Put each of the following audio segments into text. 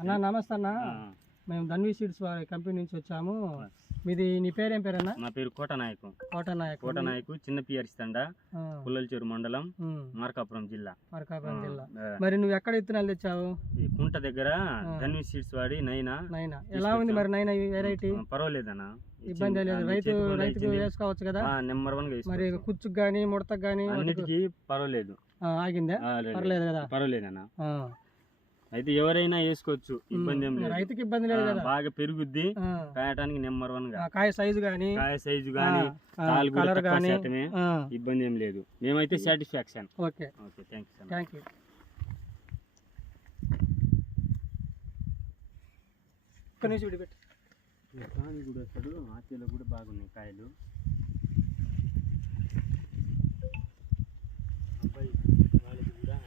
అన్నా నమస్తే అన్న, మేము ధన్వి సీడ్స్ కంపెనీ నుంచి వచ్చాము. మీది నీ పేరేం పేరన్నా? నా పేరు కోటనాయకు. కోటనాయకు చిన్న పిఆర్సి తండ, పుల్లలచెరు మండలం, మార్కాపురం జిల్లా. మరి నువ్వు ఎక్కడ విత్తనాలు తెచ్చావు? ఈ కుంట దగ్గర ధన్వి సీడ్స్ వాడి నైనా. ఎలా ఉంది మరి నైనా వెరైటీ? పర్వాలేదన్నా, ఇబ్బంది లేదు. రైతుకు వేసుకోవచ్చు కదా. నెంబర్ 1 మరి కుచ్చుకు గానీ ముడతకు గానీ అన్నిటికీ పర్వాలేదు. ఆగిందా? పర్లేదు కదా. పర్వాలేదన్నా, అయితే ఎవరైనా వేసుకోవచ్చు, ఇబ్బంది ఏం లేదు. రైతుకి ఇబ్బంది లేదు కదా. బాగా పెరుగుద్ది, కాయటానికి నెంబర్ 1 గా. కాయ సైజు గానీ కలర్ గానీ ఇబ్బంది ఏం లేదు. మేమైతే సాటిస్ఫాక్షన్. Okay, thank you. ఇక్కడ నుంచి విడిపెట్టు. కానీ కూడా వస్తాడు, ఆచీలో కూడా బాగున్నాయి కాయలు. అబ్బాయి వాళ్ళకి కూడా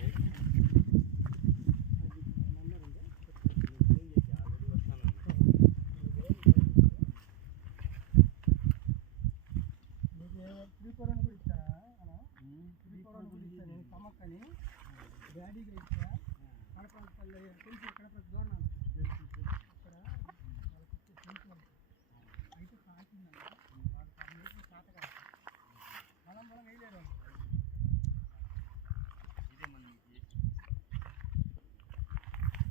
డాడీగా ఇచ్చా కడపల్లి కొంచెం కడప దూరం